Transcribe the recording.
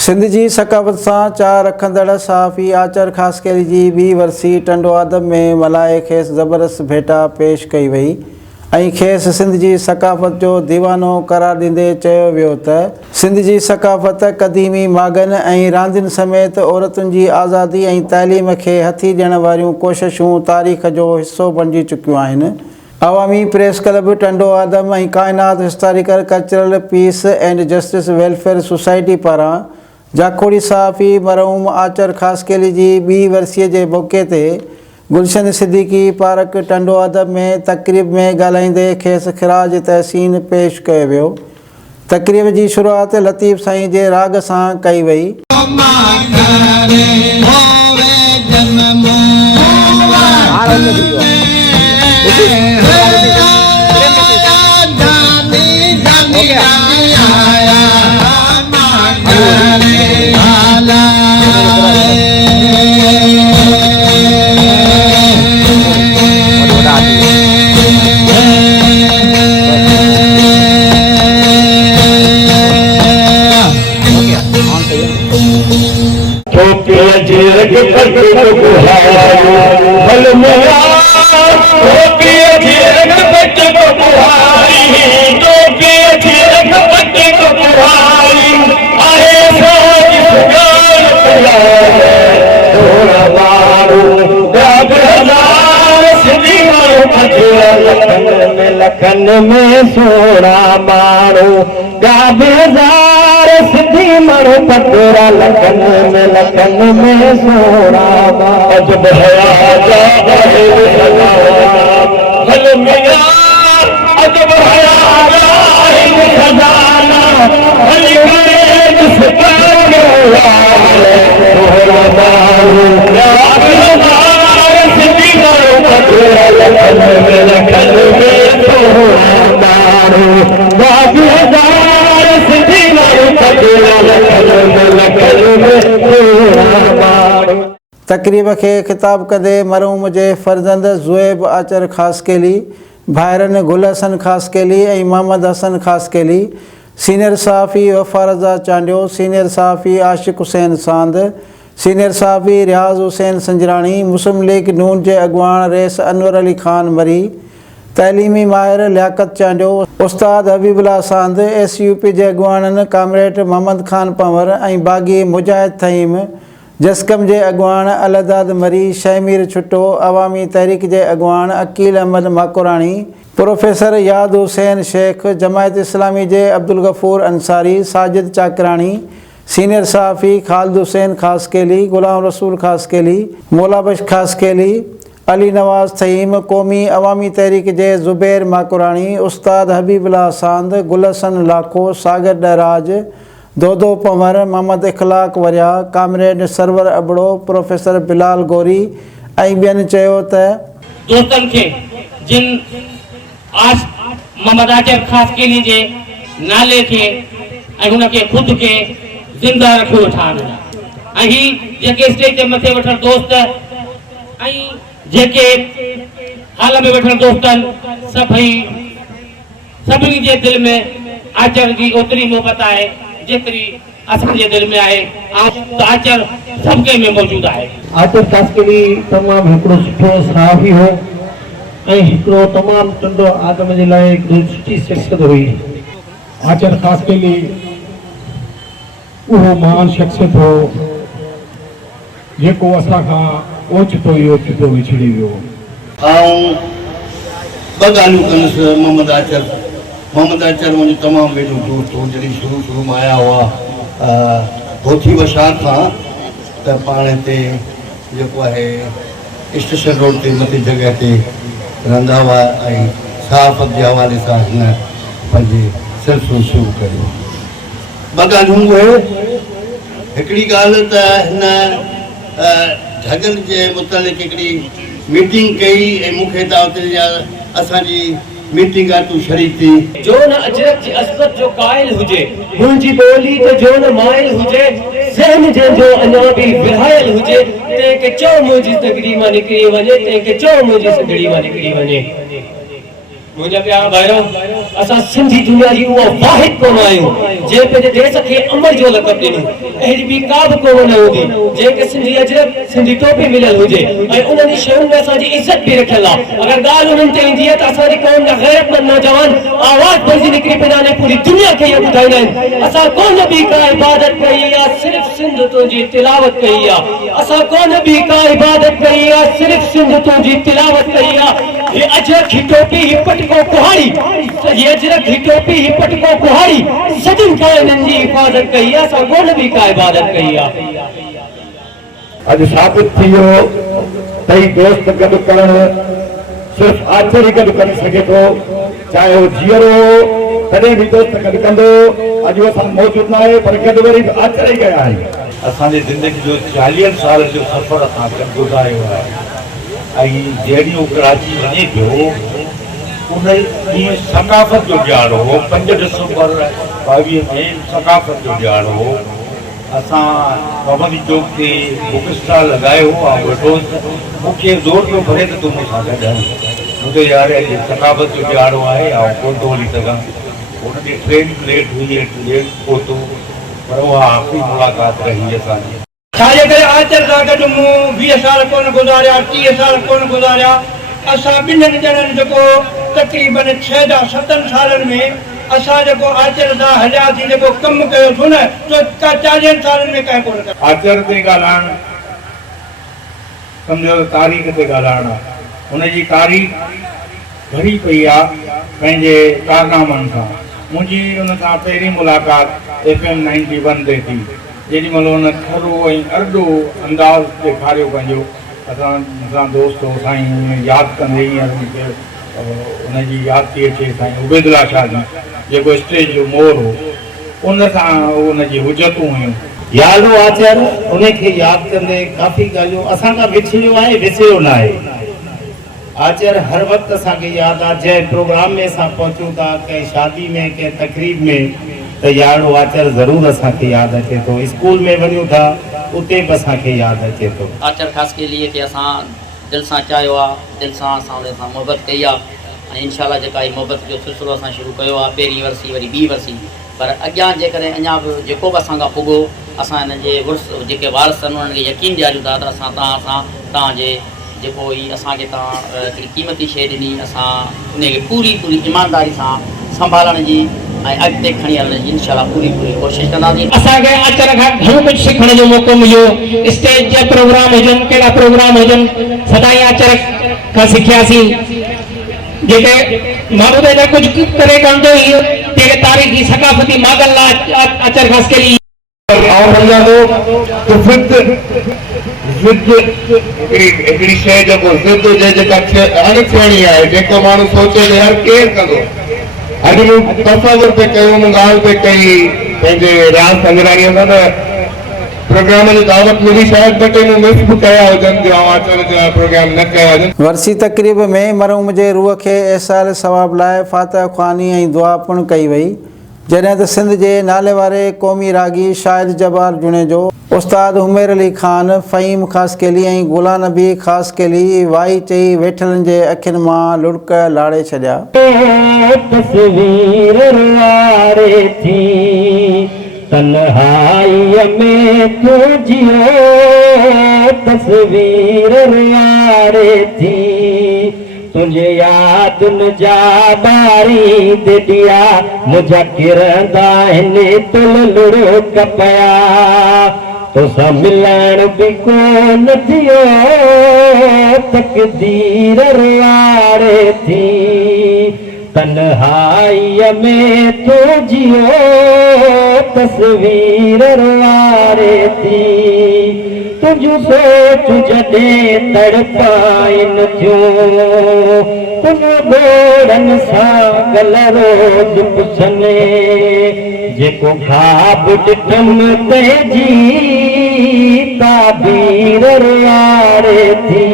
सिंध जी सकाफ़त सां चार रखंदड़ सहाफ़ी आचर ख़ासकेली जी ॿी वरसी टंडो अदब में मल्हाए खेसि ज़बरदस्त भेटा पेश कई वई ऐं खेसि सिंध जी सकाफ़त जो दीवानो करार ॾींदे चयो वियो त सिंध जी सकाफ़त क़दीमी मागन ऐं रांदियुनि समेत औरतुनि जी आज़ादी ऐं तइलीम खे हथी ॾियण वारियूं कोशिशूं तारीख़ जो हिसो बणिजी चुकियूं आहिनि। अवामी प्रेस क्लब टंडो अदब ऐं Kainat historical cultural peace and justice welfare society पारां जाखोड़ी सहाफ़ी मरहूम आचर ख़ासकेली जी ॿी वरसीअ जे मौक़े ते गुलशन सिद्दीकी पार्क टंडो अदब में तक़रीब में ॻाल्हाईंदे खेसि ख़िराज तहसीन पेश कयो वियो। तक़रीब जी शुरूआत लतीफ़ साईं जे राग सां कई वई। लखन में सोना मारो गाबेदार सिद्धि मरो पकड़ा लखन में सोना अजब हया जा हल मिया अजब हया जा खजाना हल करे जिसका सोना मारो गाबेदार सिद्धि मरो पकड़ा लखन में तक़रीब के ख़िताब कंदे मरहूम जे फ़र्ज़ंद ज़ुएब आचर ख़ासकेली, भाइरनि गुल हसन ख़ासकेली ऐं मोहम्मद हसन ख़ासकेली, सीनियर सहाफ़ी वफ़ा रज़ा चांडियो, सीनियर सहाफ़ी आशिक़ हुसैन सांद, सीनियर सहाफ़ी रियाज़ हुसैन संजराणी, मुस्लिम लीग नून जे अॻुवान रेस अनवर अली ख़ान मरी, तइलीमी माहिर लियाक़त चांडियो, उस्ताद हबीबुल्ला सांद, SUP जे अॻुवाननि कामरेड मोहम्मद ख़ान पंवर ऐं बाग़ी मुजाहिद थईम, जस्कम जे अॻुवान अलदाद मरी, शहमीर छुट्टो, अवामी तहरीक जे अॻुवान अकील अहमद माकुराणी, प्रोफेसर याद हुसैन शेख, जमायत इस्लामी जे अब्दुल गफ़ूर अंसारी, साजिद चाकराणी, सीनियर सहाफ़ी ख़ालिद हुसैन ख़ासकेली, गुलाम रसूल ख़ासकेली, मौलाबश ख़ासकेली, अली नवाज़ थईम, क़ौमी अवामी तहरीक जे ज़ुबैर माकुराणी, उस्ताद हबीबुल्ला सांद, गुलहसन लाखो, सागर डराज, दोदो पंवर, मोहम्मद इख़लाक़ वरिया, कामरेड सरवर अबड़ो, प्रोफेसर बिलाल गोरी ऐं ॿियनि चयो त दोस्तनि खे जिन आज मोहम्मद आचर ख़ासकेली जे नाले खे ऐं हुन खे ख़ुदि खे ज़िंदा रखियो ठाहिनि ऐं ही जेके स्टेज ते मथे वेठल दोस्त ऐं जेके हाल में वेठल दोस्तनि सभिनी जे दिलि में आचर जी ओतिरी मोहबत आहे जेतिरी असांजे दिलि में आहे। त आचर सभु कंहिं में मौजूदु आहे। आचर ख़ासकेली तमामु हिकिड़ो सुठो सहाफ़ी हो ऐं हिकिड़ो तमामु टंडो आदम जे लाइ हिकिड़ी सुठी शख़्सियत हुई। आचर ख़ासकेली उहो महान शख़्सियत हो जेको असां खां ओचितो ई ओचितो विछड़ी वियो। ऐं ॿ ॻाल्हियूं कयुसि मोहम्मद आचर मुंहिंजो तमामु वॾो दोस्त हो। जॾहिं शुरू में आया हुआ होथी बशार खां त पाण हिते जेको आहे स्टेशन रोड ते मथे जॻह ते रहंदा हुआ ऐं सहाफ़त जे हवाले सां हिन पंहिंजे सिलसिलो शुरू कयो। ॿ ॻाल्हियूं उहे, हिकिड़ी ॻाल्हि त हिन ढगनि जे मुतालिक़ हिकिड़ी मीटिंग कई ऐं मूंखे त उते असांजी मीटिंग आहे तूं शरीक थी। जो न अजरक जी असमत जो कायल हुजे, मुंहिंजी ॿोली त जो न माइल हुजे, ज़हन जंहिंजो अञा बि विरहायल हुजे, तंहिंखे चओ मुंहिंजी तकड़ी मां निकिरी वञे, तंहिंखे चओ मुंहिंजी सिंधड़ी मां निकिरी वञे। मुंहिंजा प्यारा भाइरो, असां सिंधी दुनिया जी उहा वाहिद क़ौम आहियूं जे पंहिंजे देश खे अमर जो लक़ब ॾिनो। अहिड़ी ॿी का बि क़ौम न हूंदी जंहिंखे सिंधी अजरक सिंधी टोपी मिलियल हुजे ऐं उन्हनि जी शयुनि में असांजी इज़त बि रखियल आहे। अगरि ॻाल्हि उन्हनि ते ईंदी आहे त असांजी क़ौम जा ग़ैरतमंद नौजवान आवाज़ भरिजी निकिरी पवंदा आहिनि, पूरी दुनिया खे इहो ॿुधाईंदा आहिनि असां कोन ॿी का इबादत कई आहे, सिर्फ़ु सिंध तुंहिंजी तिलावत कई आहे। असां कोन ॿी का इबादत कई आहे, सिर्फ़ु सिंध तुंहिंजी तिलावत कई आहे। ये अजरक ही टोपी ही पटको कुहाड़ी, ये अजरक ही टोपी ही पटको कुहाड़ी सदिन कायननि जी हिफ़ाज़त कई आहे, असां कोन ॿी का इबादत कई आहे। अॼु साबित थी वियो त ही दोस्त गॾु करणु सिर्फ़ु आचर ई गॾु करे सघे थो, चाहे उहो जीअरो हो तॾहिं बि दोस्त गॾु कंदो। अॼु असां मौजूदु न आहे पर गॾु वरी बि आचर ई कया आहियूं। असांजी ज़िंदगी जो 40 साल जो सफ़र असां गुज़ारियो आहे ऐं जहिड़ी उहो कराची वञे पियो उन ॾींहुं सकाफ़त जो ॾियारो हो। 5 डिसंबर 22 में सकाफ़त जो ॾियारो हो। असां पाबंदी चौक ते बुक स्टॉल लॻायो ऐं वेठो मूंखे ज़ोर पियो भरे त तूं मूंसां गॾु हल। मुंहिंजो यार अॼु सकाफ़त जो ॾियारो आहे ऐं कोन थो हली सघां। हुनजी ट्रेन लेट हुई, लेट पहुतो पर उहा आख़िरी मुलाक़ात रही असांजी। छाजे करे आचर सां गॾु मूं 20 साल कोन गुज़ारिया, 30 साल कोन गुज़ारिया। असां ॿिन्हिनि ॼणनि जेको तक़रीबन 6 या 7 सालनि में असां जेको आचर सां हलियासीं, जेको कमु कयोसीं न तो 40 सालनि में कंहिं कोन कयो। आचर ते ॻाल्हाइणु सम्झो तारीख़ ते ॻाल्हाइणु आहे। हुनजी तारीख़ भरी पई आहे पंहिंजे कारनामनि सां। मुंहिंजी हुन सां पहिरीं मुलाक़ात FM 91 ते थी, जेॾी महिल हुन खरो ऐं अरॾो अंदाज़ ॾेखारियो पंहिंजो। असां दोस्त हो साईं यादि कंदे हींअर हुनजी यादि थी अचे साईं उबैदुल्ला शाह जी जेको स्टेज जो मोर हो, उन सां हुनजी हुजतूं हुयूं। यादो आचर उनखे यादि कंदे काफ़ी ॻाल्हियूं असां खां विछड़ियो आहे, विसरियो न आहे। आचर हर वक़्तु असांखे यादि आहे। जंहिं प्रोग्राम में असां पहुचूं था, कंहिं शादी में, कंहिं तक़रीब में, त यारो आचर ज़रूरु असांखे यादि अचे थो। स्कूल में वञूं था उते बि असांखे यादि अचे थो। आचर ख़ासि के लिए कि असां दिलि सां चाहियो आहे, दिलि सां असां उन सां मोहबत कई आहे ऐं इनशाला जेका हीअ मोहबत जो सिलसिलो असां शुरू कयो आहे, पहिरीं वरसी वरी ॿी वरसी, पर अॻियां जेकॾहिं अञा बि जेको बि असां खां पुॻो असां हिन जे उर्स जेके वारस आहिनि उन्हनि खे यकीन ॾियारियूं था त असां तव्हांजे जेको ई असांखे तव्हां हिकिड़ी क़ीमती शइ ॾिनी, असां उनखे पूरी ईमानदारी सां संभालण जी ऐं अॻिते खणी हलण जी इनशाला पूरी कोशिशि कंदासीं। असांखे आचर खां घणो कुझु सिखण जो मौक़ो मिलियो। स्टेज जा प्रोग्राम हुजनि, कहिड़ा प्रोग्राम हुजनि, सदाईं आचर खां सिखियासीं। जेके माण्हू त कुझु करे कोन थो, इहो जेके तारीख़ी सकाफ़ती मागल आचर ख़ासि करे हिकिड़ी शइ जेको ज़िद हुजे जेका अणथियणी आहे, जेको माण्हू सोचे त यार केरु कंदो। अॼु मूं तसवुर पे कयो, मूं ॻाल्हि पे कई पंहिंजे रियाज़ संगराणीअ सां त प्रोग्राम जी दावत मिली, शायदि ॿ टे मूं मिस बि कया हुजनि जो आचर जा प्रोग्राम न कया हुजनि। वरसी तक़रीब में मरहूम जे रूह खे एसाल सवाब लाइ फातह ख़्वानी ऐं दुआ पिणु कई वई, जॾहिं त सिंध जे नाले वारे क़ौमी रागी शाहिद जब्बार जुनेजो, उस्ताद उमेर अली ख़ान, फ़हीम ख़ासकेली ऐं गुलाम नबी ख़ासकेली वाई चई वेठलनि जे अखियुनि मां लुड़क लाड़े छॾिया। तस्वीर वारे थी तन्हाईअ में तू जियो, तस्वीर वारे थी तुझे याद न जा बारी दिया मुझा किरंदा आहिनि तुल लुड़क पिया, तोसां मिलण बि कोन थियो तक़दीर वारे थी तन्हाईअ में तू जियो, तस्वीर वारे थी तुझो सोच जॾहिं तड़पाइन थियूं, तुझ बोड़नि सां गल रोज़ पुछने, जेको ख़्वाब ॾिठमि पंहिंजी ताबीर वारे थी